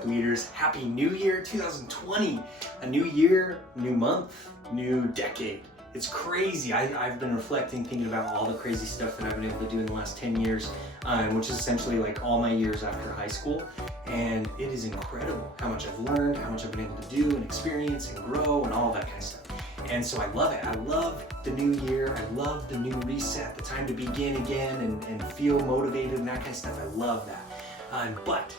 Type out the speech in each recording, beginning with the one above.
up, leaders? Happy New Year 2020. A new year, new month, new decade. It's crazy. I've been reflecting, thinking about all the crazy stuff that I've been able to do in the last 10 years, which is essentially like all my years after high school. And it is incredible how much I've learned, how much I've been able to do and experience and grow and all that kind of stuff. And so I love it. I love the new year. I love the new reset, the time to begin again and feel motivated and that kind of stuff. I love that. But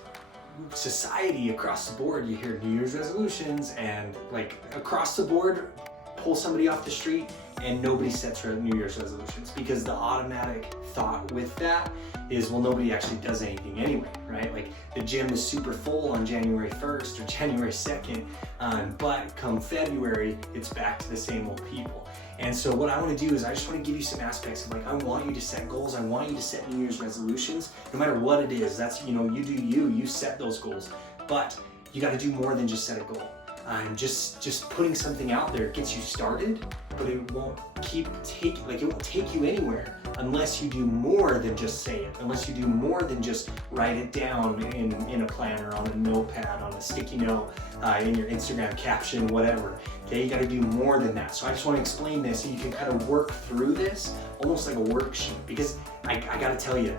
society across the board, you hear New Year's resolutions and like across the board, pull somebody off the street and nobody sets New Year's resolutions, because the automatic thought with that is, well, nobody actually does anything anyway, right? Like the gym is super full on January 1st or January 2nd, but come February, it's back to the same old people. And so what I want to do is I just want to give you some aspects of like, I want you to set goals. I want you to set New Year's resolutions, no matter what it is. That's, you know, you do you set those goals, but you got to do more than just set a goal. Just putting something out there gets you started, but it won't it won't take you anywhere unless you do more than just say it, unless you do more than just write it down in a planner, on a notepad, on a sticky note, in your Instagram caption, whatever. Okay, you got to do more than that. So I just want to explain this so you can kind of work through this almost like a worksheet, because I got to tell you,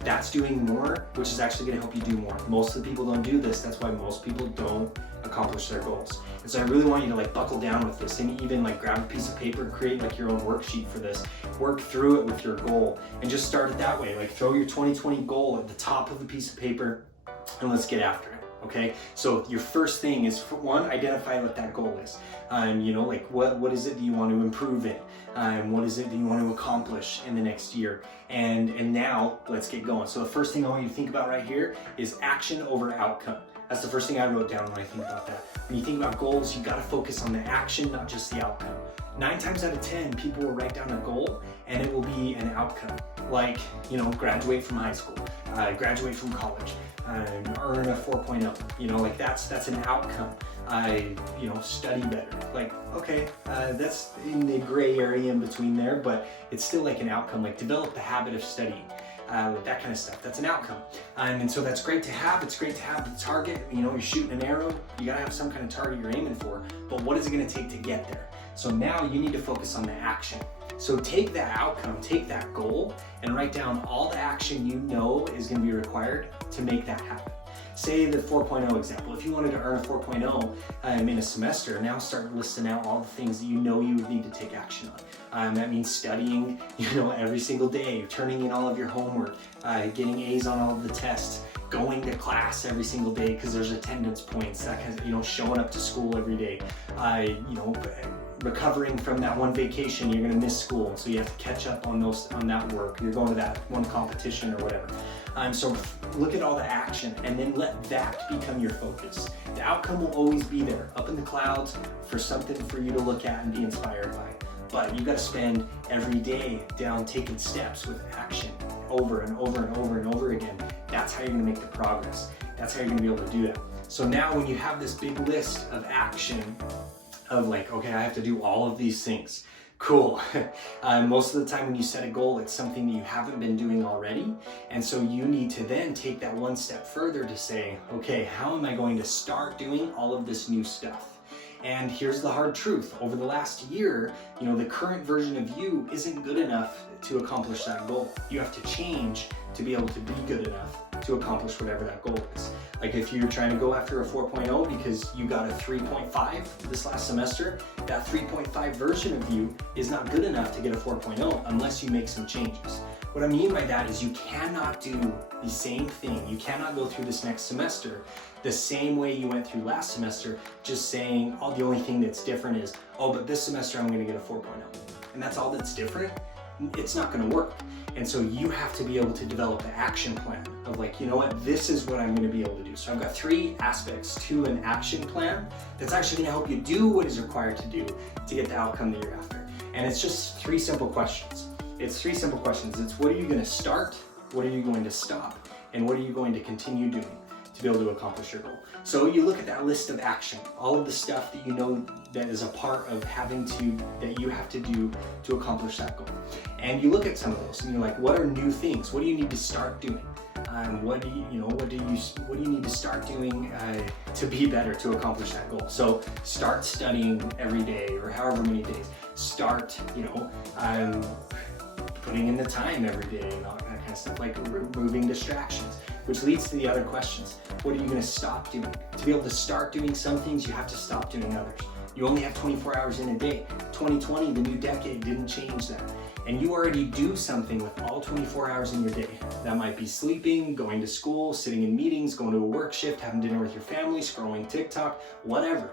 that's doing more, which is actually going to help you do more. Most of the people don't do this. That's why most people don't accomplish their goals. And so I really want you to like buckle down with this and even like grab a piece of paper, create like your own worksheet for this, work through it with your goal and just start it that way. Like throw your 2020 goal at the top of the piece of paper and let's get after it. Okay, so your first thing is, for one, identify what that goal is. You know, like what is it that you want to improve in? What is it that you want to accomplish in the next year? And now let's get going. So the first thing I want you to think about right here is action over outcome. That's the first thing I wrote down when I think about that. When you think about goals, you got to focus on the action, not just the outcome. 9 times out of 10, people will write down a goal and it will be an outcome. Like, you know, graduate from high school, graduate from college, earn a 4.0, you know, like that's an outcome. You know, study better. Like, okay, that's in the gray area in between there, but it's still like an outcome. Like develop the habit of studying. That kind of stuff, that's an outcome. And so that's great to have. It's great to have the target. You know, you're shooting an arrow, you gotta have some kind of target you're aiming for, but what is it gonna take to get there? So now you need to focus on the action. So take that outcome, take that goal, and write down all the action you know is gonna be required to make that happen. Say the 4.0 example, if you wanted to earn a 4.0 in a semester, now start listing out all the things that you know you would need to take action on. That means studying, you know, every single day, turning in all of your homework, getting A's on all of the tests, going to class every single day because there's attendance points, that kind of, you know, showing up to school every day, you know, recovering from that one vacation, you're gonna miss school, so you have to catch up on that work. You're going to that one competition or whatever. So look at all the action and then let that become your focus. The outcome will always be there, up in the clouds, for something for you to look at and be inspired by. But you got to spend every day down taking steps with action over and over and over and over again. That's how you're gonna make the progress. That's how you're gonna be able to do that. So now when you have this big list of action, of like, okay, I have to do all of these things. Cool. Most of the time when you set a goal, it's something that you haven't been doing already. And so you need to then take that one step further to say, okay, how am I going to start doing all of this new stuff? And here's the hard truth. Over the last year, you know, the current version of you isn't good enough to accomplish that goal. You have to change to be able to be good enough to accomplish whatever that goal is. Like if you're trying to go after a 4.0 because you got a 3.5 this last semester, that 3.5 version of you is not good enough to get a 4.0 unless you make some changes. What I mean by that is you cannot do the same thing. You cannot go through this next semester the same way you went through last semester, just saying, oh, the only thing that's different is, oh, but this semester I'm gonna get a 4.0. And that's all that's different. It's not gonna work. And so you have to be able to develop an action plan of like, you know what, this is what I'm gonna be able to do. So I've got 3 aspects to an action plan that's actually gonna help you do what is required to do to get the outcome that you're after. And it's just 3 simple questions. It's 3 simple questions. It's what are you gonna start? What are you going to stop? And what are you going to continue doing to be able to accomplish your goal? So you look at that list of action, all of the stuff that you know that is a part of that you have to do to accomplish that goal. And you look at some of those and you're like, what are new things? What do you need to start doing? What do you need to start doing to be better, to accomplish that goal? So start studying every day or however many days. Start, putting in the time every day and all that kind of stuff, like removing distractions, which leads to the other questions. What are you going to stop doing? To be able to start doing some things, you have to stop doing others. You only have 24 hours in a day. 2020, the new decade, didn't change that. And you already do something with all 24 hours in your day. That might be sleeping, going to school, sitting in meetings, going to a work shift, having dinner with your family, scrolling TikTok, whatever.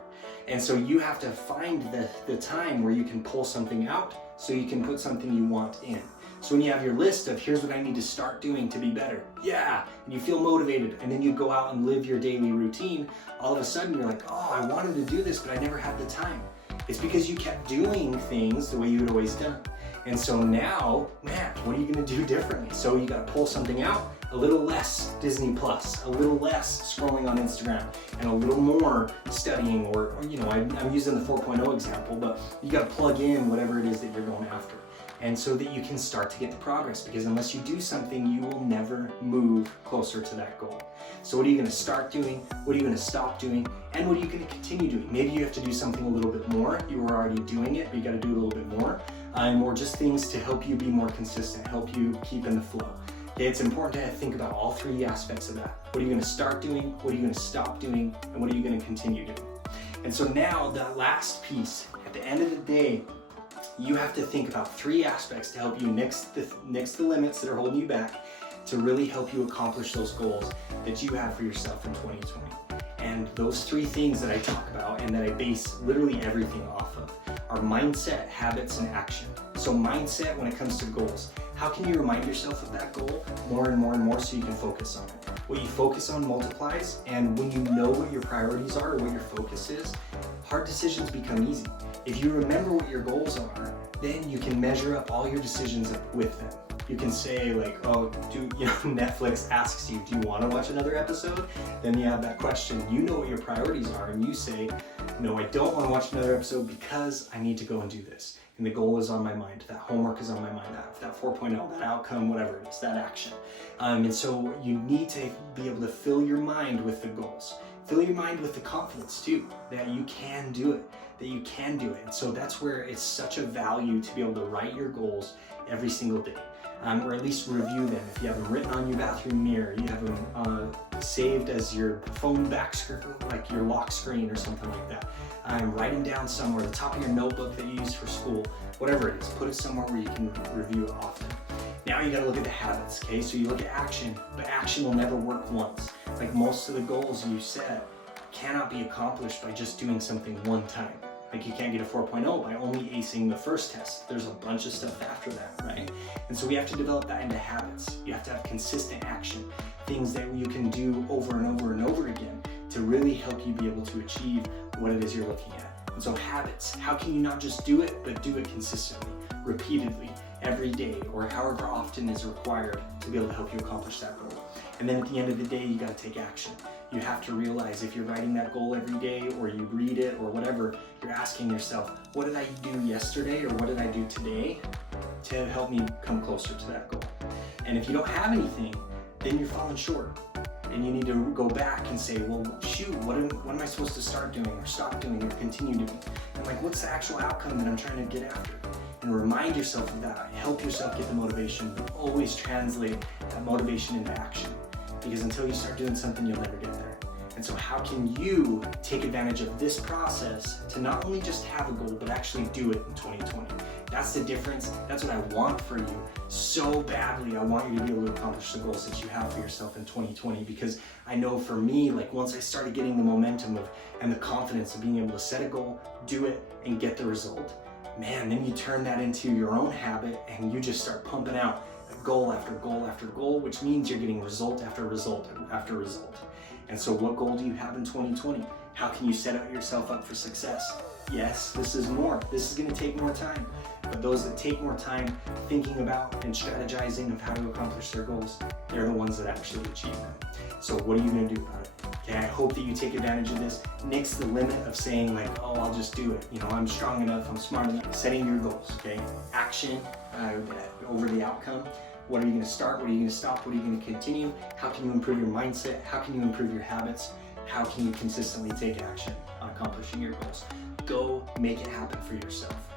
And so you have to find the time where you can pull something out so you can put something you want in. So when you have your list of here's what I need to start doing to be better, and you feel motivated, and then you go out and live your daily routine, all of a sudden you're like, oh, I wanted to do this, but I never had the time. It's because you kept doing things the way you had always done. And so now, man, what are you gonna do differently? So you gotta pull something out, a little less Disney Plus, a little less scrolling on Instagram, and a little more studying, or I'm using the 4.0 example, but you gotta plug in whatever it is that you're going after. And so that you can start to get the progress, because unless you do something, you will never move closer to that goal. So what are you gonna start doing? What are you gonna stop doing? And what are you gonna continue doing? Maybe you have to do something a little bit more. You were already doing it, but you gotta do a little bit more. Or just things to help you be more consistent, help you keep in the flow. Okay, it's important to think about all three aspects of that. What are you gonna start doing? What are you gonna stop doing? And what are you gonna continue doing? And so now that last piece, at the end of the day, you have to think about three aspects to help you nix the limits that are holding you back, to really help you accomplish those goals that you have for yourself in 2020. And those three things that I talk about and that I base literally everything off of are mindset, habits, and action. So mindset, when it comes to goals, how can you remind yourself of that goal more and more and more so you can focus on it? What you focus on multiplies, and when you know what your priorities are or what your focus is, hard decisions become easy. If you remember what your goals are, then you can measure up all your decisions with them. You can say like, oh, Netflix asks you, do you want to watch another episode? Then you have that question. You know what your priorities are, and you say, no, I don't want to watch another episode because I need to go and do this. And the goal is on my mind. That homework is on my mind. That 4.0, that outcome, whatever it is, that action. And so you need to be able to fill your mind with the goals. Fill your mind with the confidence too, that you can do it, that you can do it. And so that's where it's such a value to be able to write your goals every single day. Or at least review them. If you have them written on your bathroom mirror, you have them saved as your phone back screen, like your lock screen or something like that. Write them down somewhere, the top of your notebook that you use for school, whatever it is, put it somewhere where you can review it often. Now you gotta look at the habits, okay? So you look at action, but action will never work once. Like most of the goals you set cannot be accomplished by just doing something one time. Like you can't get a 4.0 by only acing the first test. There's a bunch of stuff after that, right? And so we have to develop that into habits. You have to have consistent action, things that you can do over and over and over again to really help you be able to achieve what it is you're looking at. And so habits, how can you not just do it, but do it consistently, repeatedly, every day, or however often is required to be able to help you accomplish that goal. And then at the end of the day, you gotta take action. You have to realize if you're writing that goal every day, or you read it, or whatever, you're asking yourself, what did I do yesterday, or what did I do today to help me come closer to that goal? And if you don't have anything, then you're falling short. And you need to go back and say, well, shoot, what am I supposed to start doing, or stop doing, or continue doing? And like, what's the actual outcome that I'm trying to get after? And remind yourself of that. Help yourself get the motivation. Always translate that motivation into action. Because until you start doing something, you'll never get there. And so how can you take advantage of this process to not only just have a goal, but actually do it in 2020? That's the difference. That's what I want for you so badly. I want you to be able to accomplish the goals that you have for yourself in 2020, because I know for me, like once I started getting the momentum and the confidence of being able to set a goal, do it, and get the result, man, then you turn that into your own habit and you just start pumping out goal after goal after goal, which means you're getting result after result after result. And so what goal do you have in 2020? How can you set yourself up for success? Yes, this is more. This is gonna take more time. But those that take more time thinking about and strategizing of how to accomplish their goals, they're the ones that actually achieve them. So what are you gonna do about it? Okay, I hope that you take advantage of this. Nix the limit of saying like, oh, I'll just do it. I'm strong enough, I'm smart enough. Setting your goals, okay? Action over the outcome What are you going to start? What are you going to stop? What are you going to continue? How can you improve your mindset? How can you improve your habits? How can you consistently take action on accomplishing your goals? Go make it happen for yourself.